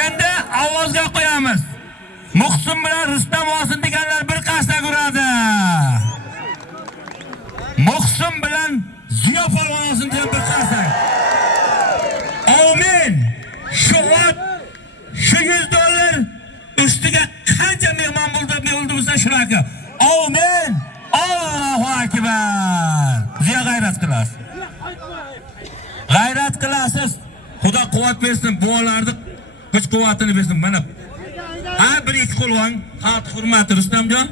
Endi ovozga qo'yamiz. Muhsin bilan Rustam olsin deganlar bir qasda ko'radi. Muhsin bilan Ziyo polvon olsin degan bir qasda. Amin. Shu ot, shu $100 ustiga qancha mehmon bo'lsa shunaqa. Amin. Allohu akbar. Ziyo g'ayrat qilasiz. G'ayrat qilasiz. Xudo quvvat bersin, buolarni kuch quvvatini bersin. Mana ha bir ikki qo'lvon, xalq hurmati Rustamjon.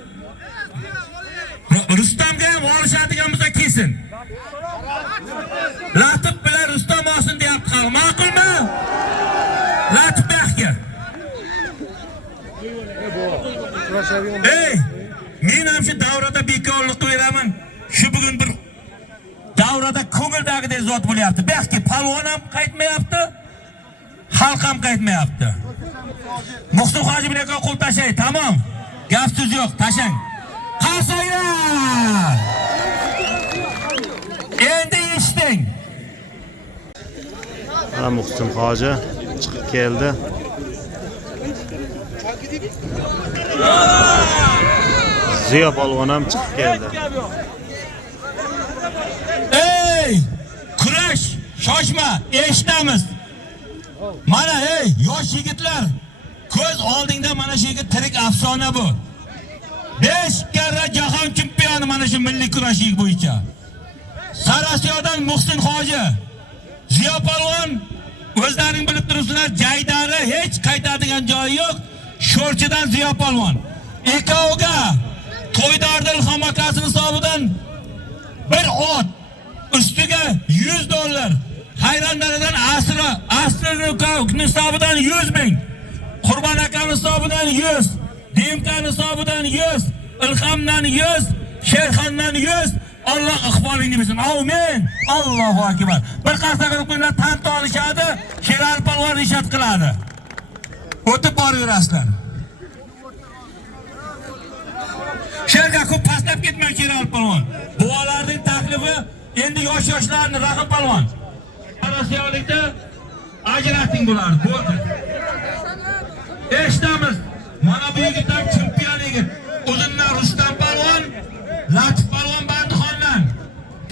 Rustamga ham olishadigan bo'lsa kelsin. Latif bilan Rustam olsin deyapti. Ma'qulmi? Latif baxtga. Ey, men ham shu davrada bekorlik beraman. Shu bugun bir davrada ko'ngildagidek zot bo'lyapti. Baxtga palvon ham qaytmayapti. Xalq ham qaytmayapti. Muhsin hoji bilan qo'l tashlang, tamom. Gap so'z yo'q, tashlang. Qarsanglar. Endi eshiting. Mana Muhsin hoji chiqib keldi. Ziyo polvon ham chiqib keldi. Ey, kurash, shoshma, eshitamiz. Mana ey, yosh yigitlar, ko'z oldingda mana shu yigit tirik afsona bu. 5 karra jahon chempioni mana shu milliy kurashlik bo'yicha. Sarasiyodan Muhsin hoji, Ziyo polvon o'zlaring bilib turibsizlar, jaydari hech qaytadigan joyi yo'q. Sho'rchidan Ziyo polvon. Ekoga To'ydorda Ilhom akasi hisobidan bir ot ustiga $100. Hayrandaradan Asra hisobidan 100 ming. Qurbon akam hisobidan 100. Demkan hisobidan 100. Ilhamdan 100. Sherxondan 100. Allah iqbolingni bersin. Amin. Allohu akbar. Bir qasda qilib qo'yinglar, tant olishadi. Sherali polvon ishlat qiladi. O'tib boraverasizlar. Sherga ko'p pastlab ketmang Sherali polvon. Buolarning taklifi endi yosh-yoshlarni Rahim polvon. Arasiyolikda ajrating bularni. Bo'ldi. Eshitamiz. Mana bu yigit ham chempion yigit. Uzunlar Rustam polvon, Latif polvon Bandixondan.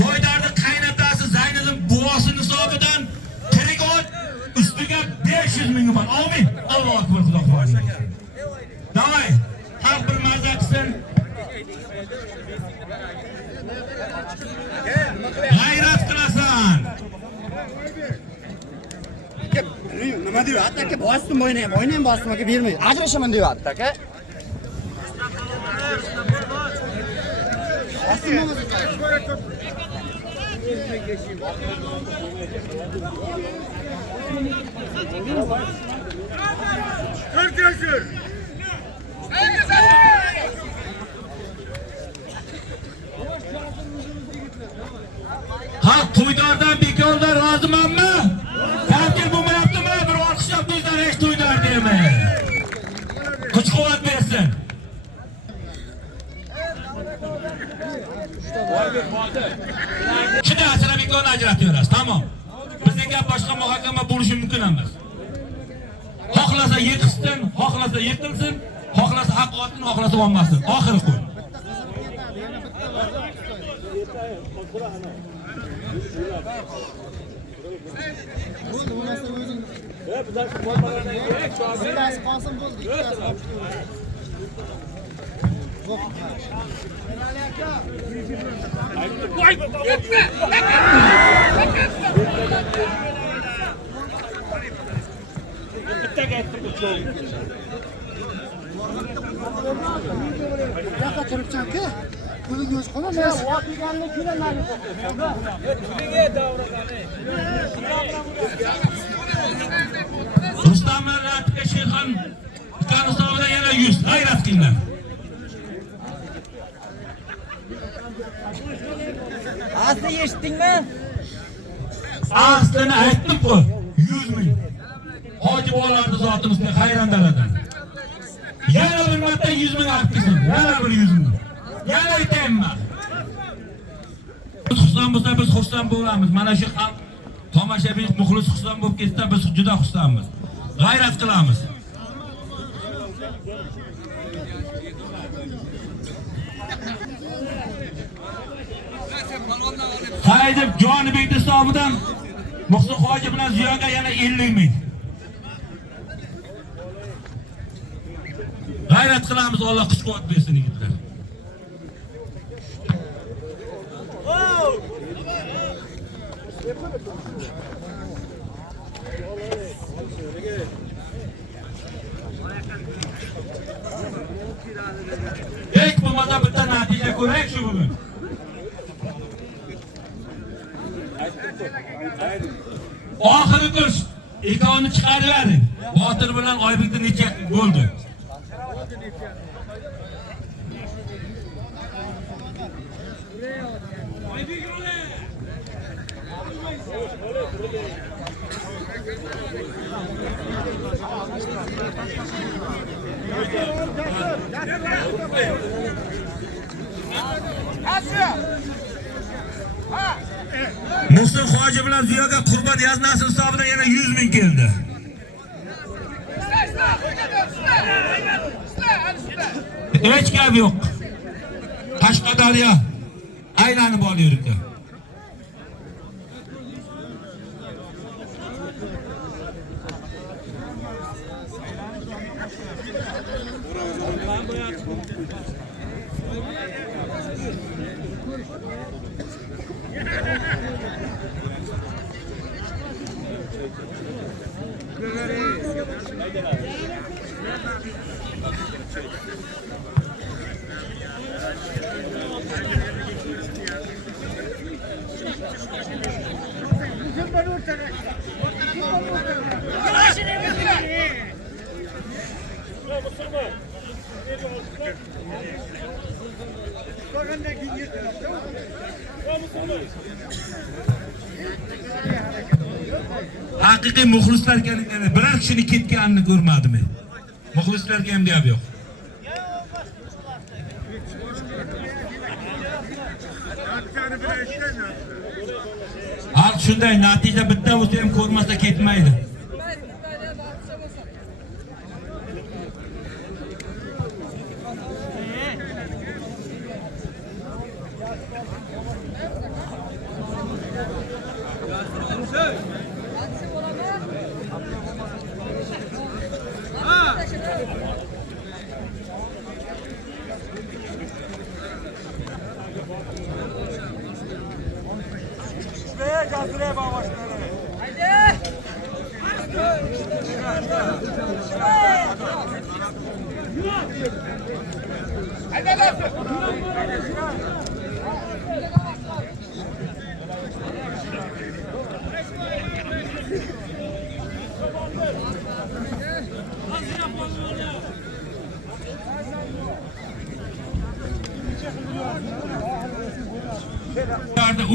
To'ydarda qaynotasi Zaynazim buvosi hisobidan tirik ot ustiga 500 ming bor. Amin. Allohu akbar. Xudo xohlasin. Davay, xalq bir mazza qilsin. G'ayrat qilasan. Nima deyapti aka? Bosdim o'ynayman, bosdim aka bermaydi. Ajrashaman deyapti aka. Ha, To'ydordan bekorlar rozimanmi? Kamchilik bo'lmayaptimi? Bir olqishlab qo'yinglar, hech To'ydor demay. Kuch quvvat bersin. Shunda Asrabekni ajrataverasiz, tamom. Bizning gap boshqa muhokama bo'lishi mumkin emas. Xohlasa yiqilsin, xohlasa yiqilsin, xohlasa haq olsin, xohlasa olmasin. Oxiri qo'y. Yoqqa turibsan-ku. Qo'ling yo'q qolamas. Voqeganni kelaman. Rustam bilan Latifga Sherxon hisobidan yana 100. G'ayrat qilinglar. Asli eshitdingmi? Aslini aytdim-ku. 100 ming. Hoji bolalarni zotimizga hayrandaradan. Yana bir marta 100 ming olibsiz. Yana bir 100 ming. Yana aytayman. Xursand bo'lsa biz xursand bo'lamiz. Mana shu xalq tomoshabin muxlis xursand bo'lib ketsa biz juda xursandmiz. G'ayrat qilamiz. Saidov Jonibek hisobidan Muhsin Hoji bilan Ziyoga yana 50 ming. G'ayrat qilamiz, Alloh kuch-quvvat bersin yigitlar. Hech bo'lmasa bitta natija ko'raylik shu bugun. Oxirgi kurs ikkovini chiqarib Botir bilan Oybekda necha bo'ldi? Muhsin Hoji bilan Ziyoga Qurbat Yaznasi hisobidan yana 100 ming keldi. Hech gap yo'q. Qashqadaryo aylanib olyapti. Haqiqiy muxlislar kelganda biror kishini ketganini ko'rmadim. Muxlislarga ham gap yo'q. Xalq shunday, natija bitta bo'lsa ham ko'rmasa ketmaydi.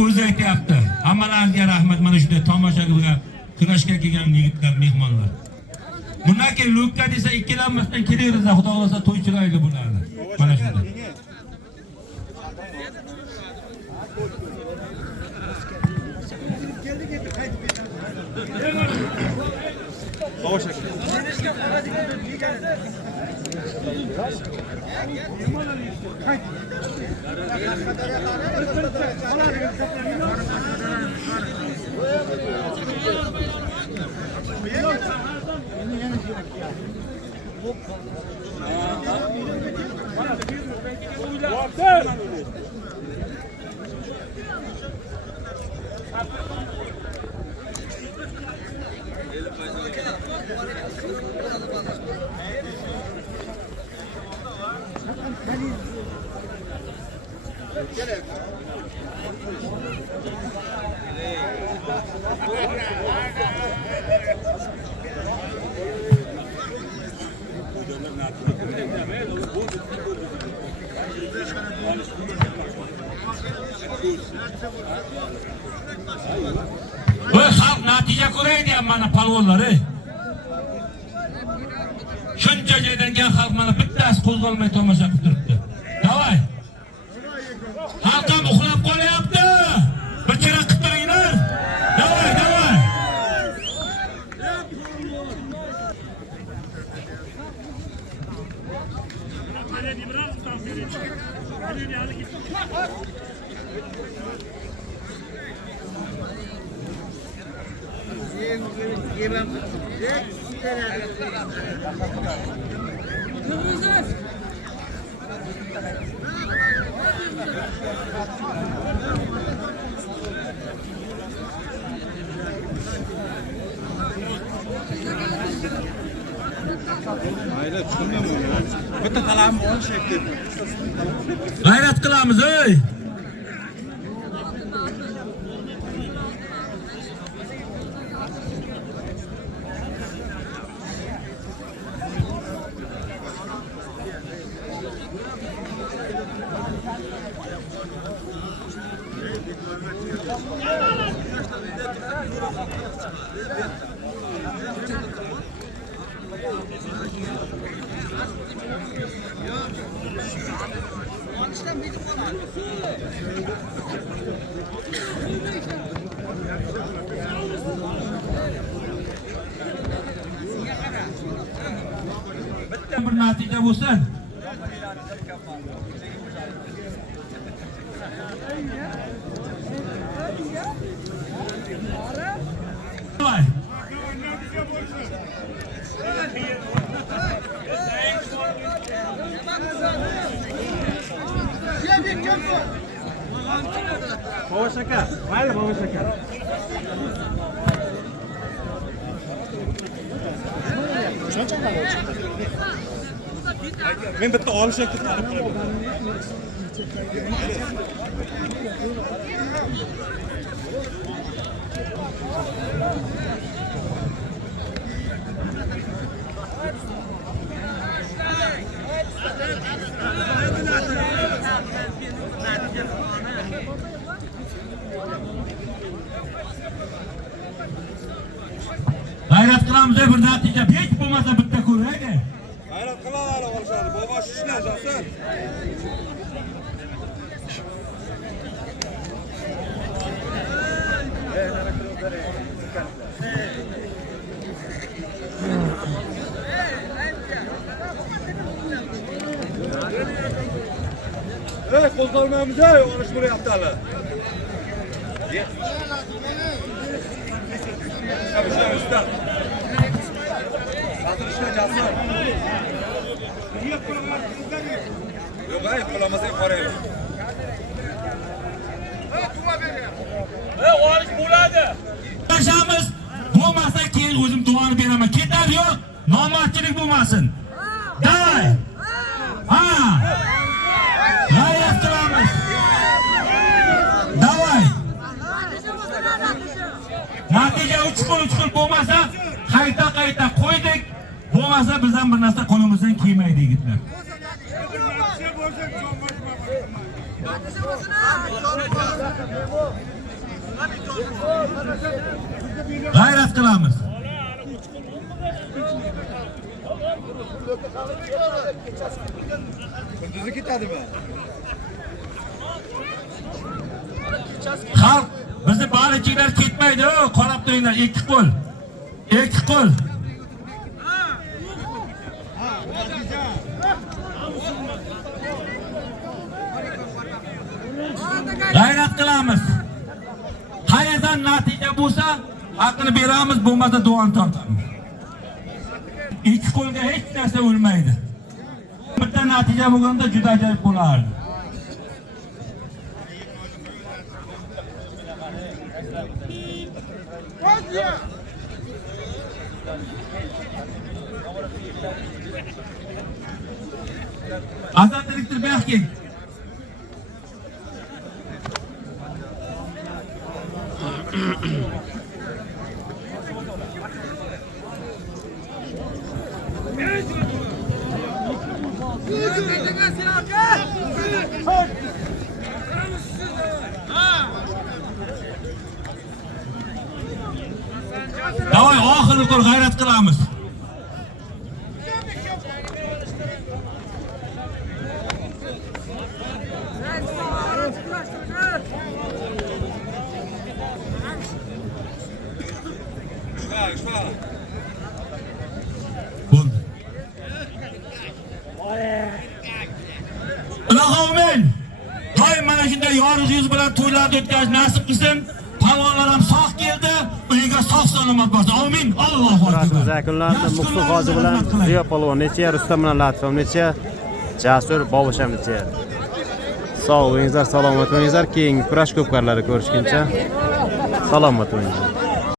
O'zi aytayapti. Hammalaringizga rahmat, mana shunday tomoshaga kurashga kelgan yigitlar, mehmonlar. Bundan keyin Lukka desa ikkilanmasdan kelingizlar, xudo xolasa to'y chiroyli bo'ladi. Mana shunday. Xalq natija ko'raydi ham mana palvonlar. Shuncha joydan kelgan xalq mana bittasi qo'zg'almay tomosha qilib turibdi. Davay. Xalq ham uxlab qolyapti. Bir chira qilib turinglar. Davay, davay. G'ayrat qilamiz, ey. Bir natija bo'lsin. Voy. Baba şaka. Hayır baba şaka. Ben bitta olishakni talab qilaman. G'ayrat qilamiz, bir natija hech bo'lmasa bitta ko'raylik. Hayrat qiladi olishadi. Baba shishlar jasin. Qo'zg'almaymiz, olish bo'lyapti hali. Ishlar usta. Satılışına calsın. Yok hayır, kolamasayı koruyalım. Olish bo'ladi. Yaşamiz. Bo'lmasa keyin o'zim duoni beraman. Ketar yo'q. Nomardchilik bo'lmasin. Davay. Ha. G'ayrat qilamiz. Davay. Natija 3 kun bo'lmasa, qayta qo'ydik. Bo'lmasa bizdan bir narsa qo'limizdan kelmaydi yigitlar. G'ayrat qilamiz. Kunduzi ketadimi? Xalq bizni balichilar ketmaydi, qarab turinglar, ikki qo'l. Ikki qo'l. G'ayrat qilamiz. Qayerdan natija bo'lsa, haqini beramiz, bo'lmasa duoni tortamiz. Ikki qo'lga hech narsa o'lmaydi. Bitta natija bo'lganda juda ajoyib bo'lardi. Azat direktor Berkin. Davay oxirgi qo'l g'ayrat qilamiz. Bo'ldi. Ilohim doim mana shunday yorug' yuz bilan to'ylarni o'tkazish nasib qilsin. Palvonlar ham sog' keldi, uyiga sog' salomat bo'lsin. Amin. Allohu akbar. Kurashimiz yakunlandi. Muhsin hoji bilan Ziyo polvon necha, Rustam bilan Latifov necha, Jasur Bobosham necha. Sog' bo'lingizlar, salomat bo'lingizlar. Keyingi kurash ko'pkarlari ko'rishguncha salomat bo'lingizlar.